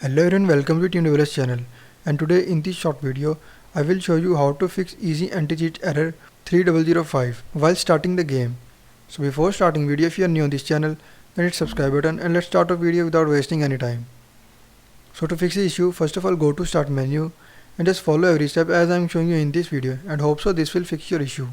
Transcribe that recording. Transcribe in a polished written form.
Hello everyone, welcome to Team Developers channel, and today in this short video I will show you how to fix easy anti-cheat error 3005 while starting the game. So before starting video, if you are new on this channel, then hit subscribe button and let's start the video without wasting any time. So to fix the issue, first of all go to start menu and just follow every step as I am showing you in this video, and hope so this will fix your issue.